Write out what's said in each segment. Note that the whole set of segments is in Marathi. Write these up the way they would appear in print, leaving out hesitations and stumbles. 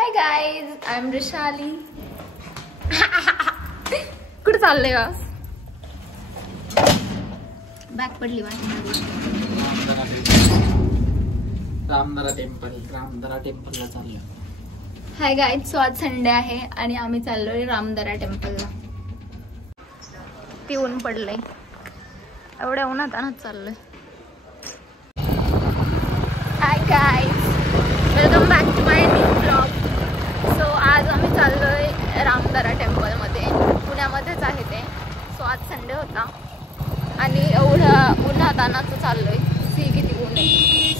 High guys, I am Rishali. कुठे चाललंय का? बॅग पडली रामदरा टेम्पलला चाललो. हाय गाइज, सो आज संडे आहे आणि आम्ही चाललोय रामदरा टेम्पलला. ती ऊन पडलंय, एवढ्या उन्हात आणत चाललोय. Hi guys, welcome back to my new blog. So आज आम्ही चाललोय रामदरा टेम्पलमध्ये, पुण्यामध्येच आहे ते. सो आज संडे होता आणि एवढा उन्हात आणत चाललोय. सी किती ऊन आहे,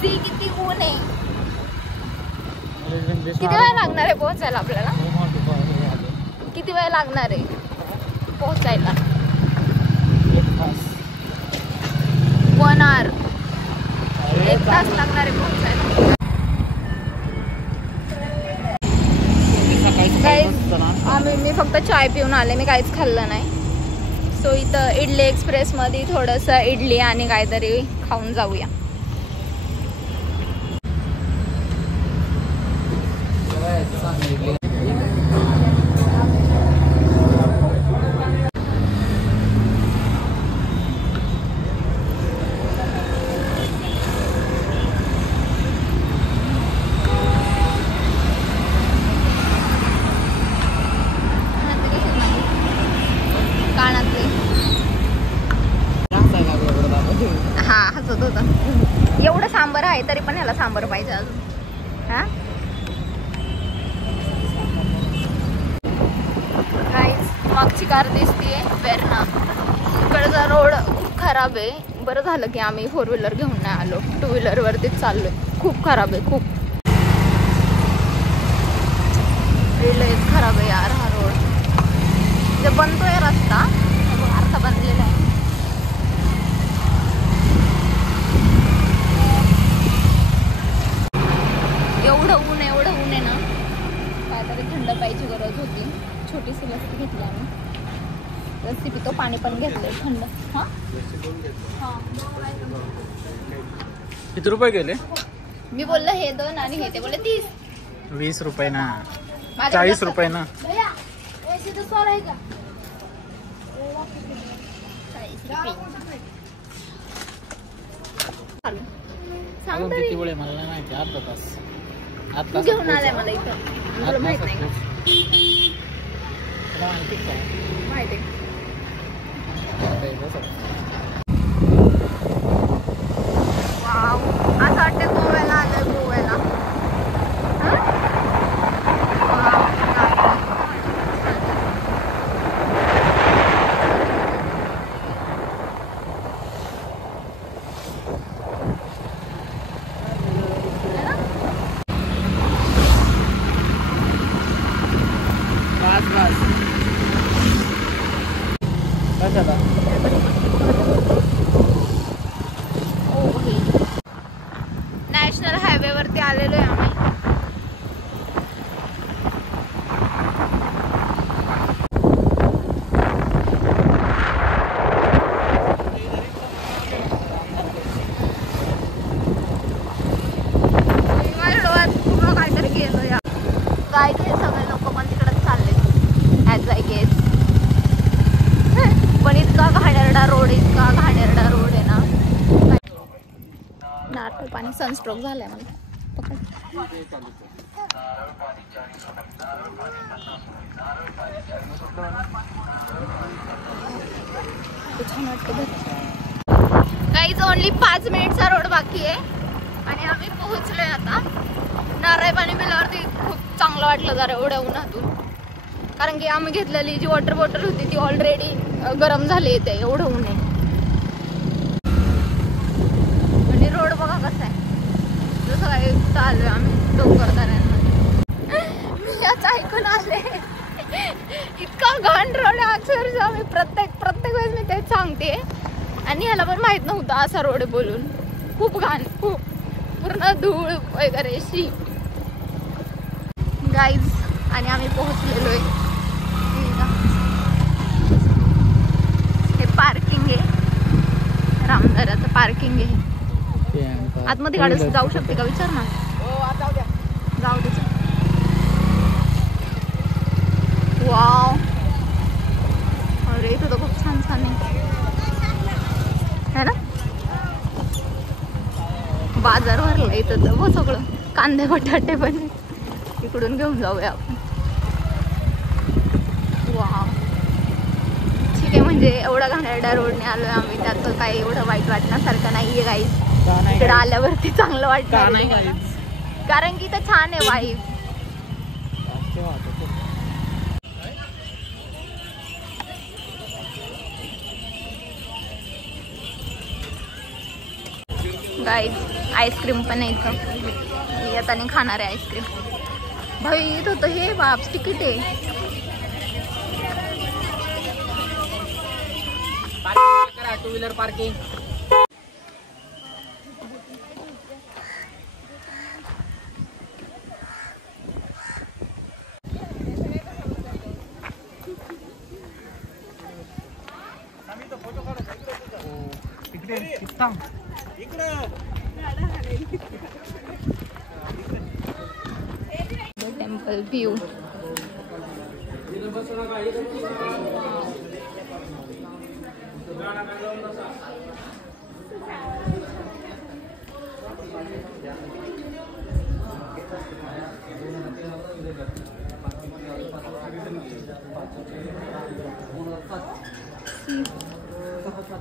सी किती ऊन आहे. किती वेळ लागणार आहे पोहोचायला आपल्याला? किती वेळ लागणार आहे पोहोचायला? 1 hour, 1 तास लागणार आहे पोहोचायला. मी फक्त चाय पिऊन आले, मी काहीच खाल्लं नाही. सो इथं इडली एक्सप्रेस मध्ये थोडंसं इडली आणि काहीतरी खाऊन जाऊया. हा हसत होता. एवढं सांबर आहे तरी पण ह्याला सांबर पाहिजे अजून. हा मागची कार दिसतीये वेरणा. इकडचा रोड खूप खराब आहे. बरं झालं की आम्ही 4 व्हीलर घेऊन नाही आलो, 2 व्हीलर वरतीच चाललोय. खूप खराब आहे, खूप खराब आहे यार हा रोड. जे बनतोय रस्ता, अर्धा बनलेला आहे. एवढं ऊन आहे ना, काहीतरी थंड पाहिजे गरज होती. छोटीशी लस्सी घेतली आम्ही. लस्सी पितो, पाणी पण घेतलंय थंड. हा किती रुपये गेले? मी बोललं हे 2 आणि हे ते बोलले 30. 20 रुपये ना, 40 रुपये ना. सांग किती वेळ मला नाही माहिती. अर्धा तास घेऊन आलाय मला इथं. तुला माहित नाही का? माहिती वाव, असं वाटतं गोव्याला आलोय. गोव्याला नॅशनल हायवे वरती आलेलो आहे आम्ही. माझ्या डोळ्यात पूर्ण काहीतरी गेलो या. काय ते सगळे लोक पण तिकडेच चालले ॲज आय गेस. पण इतका घाणेरडा रोड आहे ना. नारळ पाणी, सनस्ट्रोक झालाय मला. पकड. छान वाटतं. काहीच ओनली 5 मिनिटचा रोड बाकी आहे आणि आम्ही पोहोचलोय आता. नारळ पाणी पिल्यावरती खूप चांगलं वाटलं जरा एवढ्या उन्हातून. कारण की आम्ही घेतलेली जी वॉटर बॉटल होती ती ऑलरेडी गरम झाली येते, एवढं ऊन आहे. आणि रोड बघा कसा आहे, जसं काही चालू आहे आम्ही डोंगरदऱ्यांमध्ये. मी याच ऐकून आले, इतका घाण रोड आहे अक्षरशः. मी प्रत्येक वेळेस मी तेच सांगते आणि ह्याला पण माहित नव्हतं असा रोड बोलून. खूप घाण, खूप पूर्ण धूळ वगैरे शी गाईज. आणि आम्ही पोहोचलेलो आहे. हे पार्किंग आहे, रामदराचं पार्किंग आहे. आतमध्ये गाडी जाऊ शकते का विचार ना. जाऊ दे. वाव, अरे इथं तर खूप छान छान आहे ना. बाजार भरला इथं तर सगळं, कांदे बटाटे पण इकडून घेऊन जाऊया आपण. वाव, ठीक आहे. म्हणजे एवढा घाणेरड्या रोडने आलोय आम्ही, त्याचं काही एवढं वाईट वाटण्यासारखं नाहीये गाईज. इकडे आल्यावरती चांगलं वाटतं कारण की इथं छान आहे वाईब. गाईज आईस्क्रीम पण आहे इथं. आता नाही खाणार आहे आईस्क्रीम. भाई इथं होतं हे बाप तिकीट आहे. Two wheeler parking. Temple view.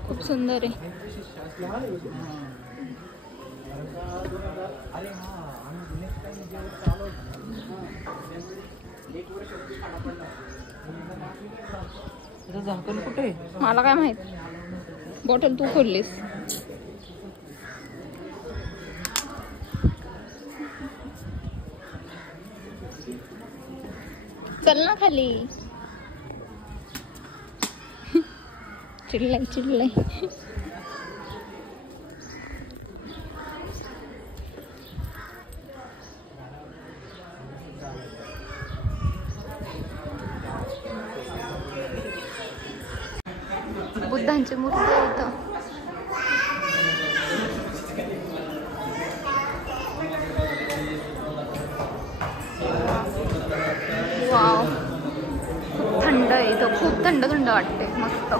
खूप सुंदर आहे. झाकण कुठे? मला काय माहित. बॉटल तू खोललीस. चल ना खाली. चिडलाय. बुद्धांची मूर्ती आहे इथं. वाव, खूप थंड आहे इथं. खूप थंड वाटते. मस्त.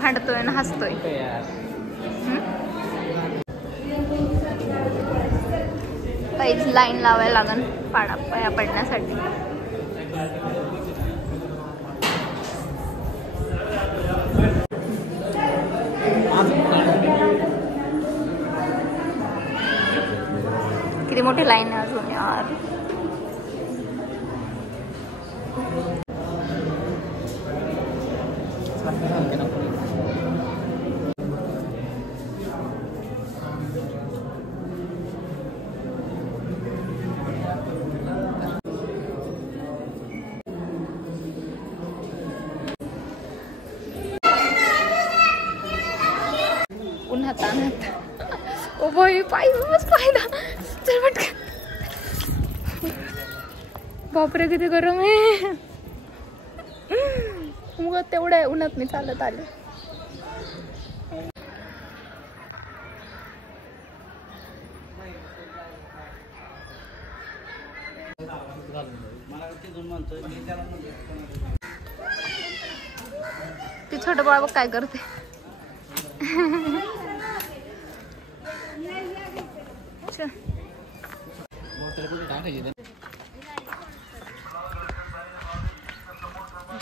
भांडतोय ना हसतोय. काहीच लाईन लावायला लागन पाया पडण्यासाठी. किती मोठी लाईन आहे अजून यार. उन्हात आणत. ओ बाई, पायच फायदा. चल पटकन. बापरे किती गरम आहे. मग तेवढ्या उन्हात मी चालत आले. ती छोटं बाळ बघ काय करते.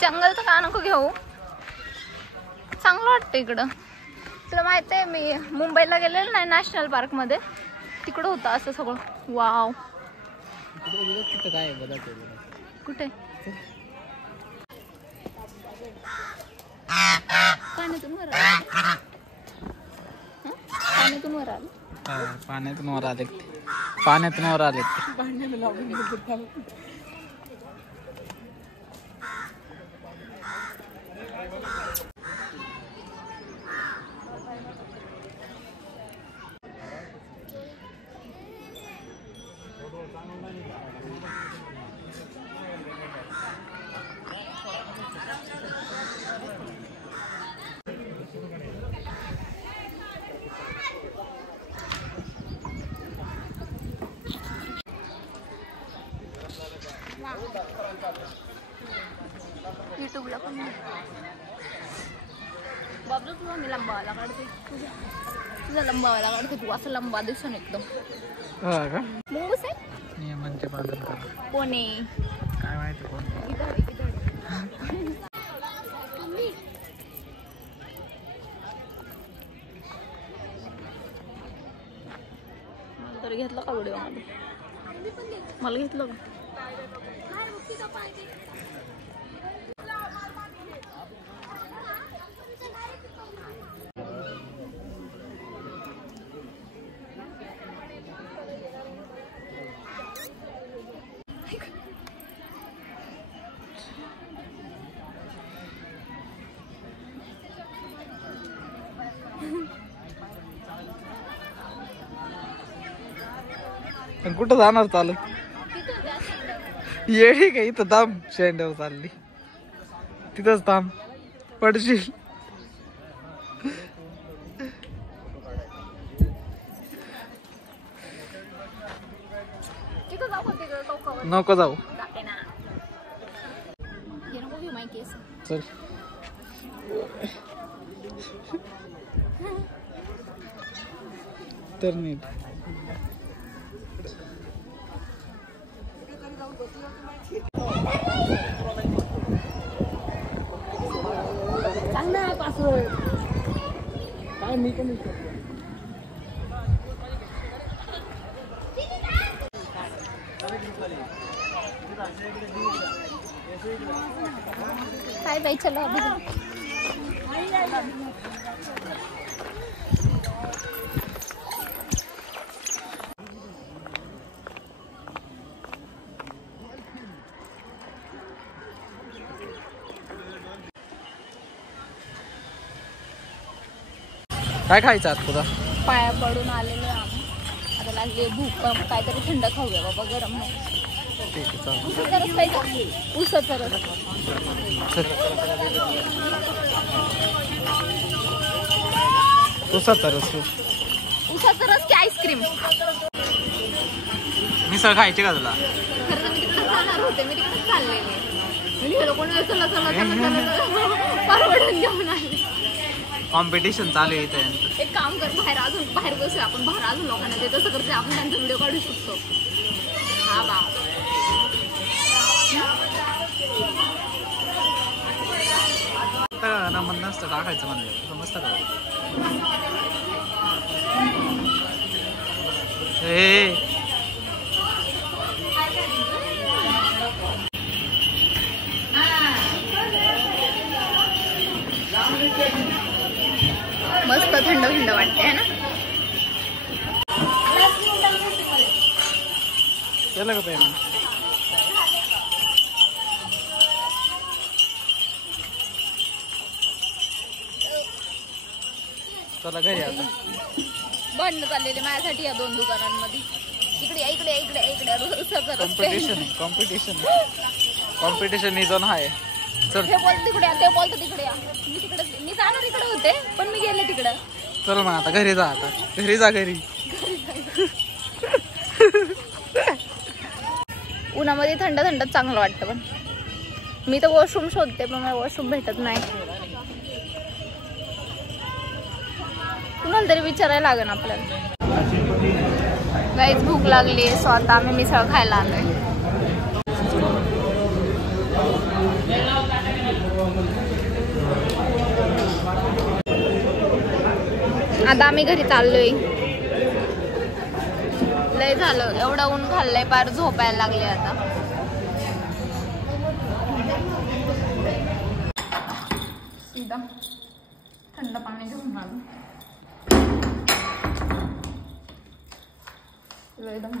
जंगलचं का नको घेऊ. चांगलं वाटतं इकडं. तुला माहित आहे मी मुंबईला गेलेलं नाही नॅशनल पार्क मध्ये, तिकडं होतं असं सगळं. वाव, कुठे पाण्यातून वर आलं. पाण्यातून वर आलं. पाण्यातून वर आले. पाण्यातून वर आले. बाबू तुझा मी लंबावाला काढते, तुझा लंबावाला काढते, तू असं लंबा दिसून एकदम. मुंगूस आहे नियमांचे पालन कर. कोणी काय माहिती कोण. तर घेतलं का व्हिडिओ मध्ये? मला घेतलं का? कुठं जाणार चालत? येडी का इथं थांब, शेंड्यावर चालली तिथंच थांब, पडशील. नको जाऊ, चल. तर नीट काय मी पण काय बाई, चलो अभी काय खायचं आत तुला? पाया पडून आलेलो आहे आम्ही. आता लागली भूक, पण काहीतरी थंड खाऊया बाबा, गरम नाही. ठीक आहे, चालेल. उसाचा रस खायचा, उसाचा रस. उसाचा रस, उसाचा रस की आईस्क्रीम? मिसळ खायची का तुला? खरं तर मी तिकडे जाणार होते, मी तिकडे चाललेले. मी कोणी चला चला चला परवडून घेऊन आले. कॉम्पिटिशन चालू आहे इथे. एक काम कर, बाहेर बसूया आपण, बाहेर अजून लोकांना ते तसं करते, आपण त्यांचा व्हिडिओ काढू शकतो. हा बा, नमन नसतं टाकायचं म्हणलं, समजतं का? मस्त थंड थंड वाटते है ना. केलं का पेमेंट? चला घरी आता. भांडणं चाललेले माझ्यासाठी या दोन दुकानांमध्ये. इकडे इकडे इकडे इकडे कॉम्पिटिशन इज ऑन हाय. चल, हे बोलत तिकडे या, ते बोलत तिकडे या. मी जाणार इकडे होते, पण मी गेले तिकडं. चल मग आता घरी जा, आता घरी जा, घरी. उन्हामध्ये थंड थंड चांगलं वाटतं, पण मी तर वॉशरूम शोधते, पण मला वॉशरूम भेटत नाही. कुणाला तरी विचारायला लागेल आपल्याला. गाईच भूक लागली आहे, सो आता आम्ही मिसळ खायला आलोय. आता आम्ही घरी चाललोय. लय झालं, एवढं ऊन खाल्लंय, पार झोपायला लागले आता. सीधा थंड पाणी घेऊन आलो. एकदम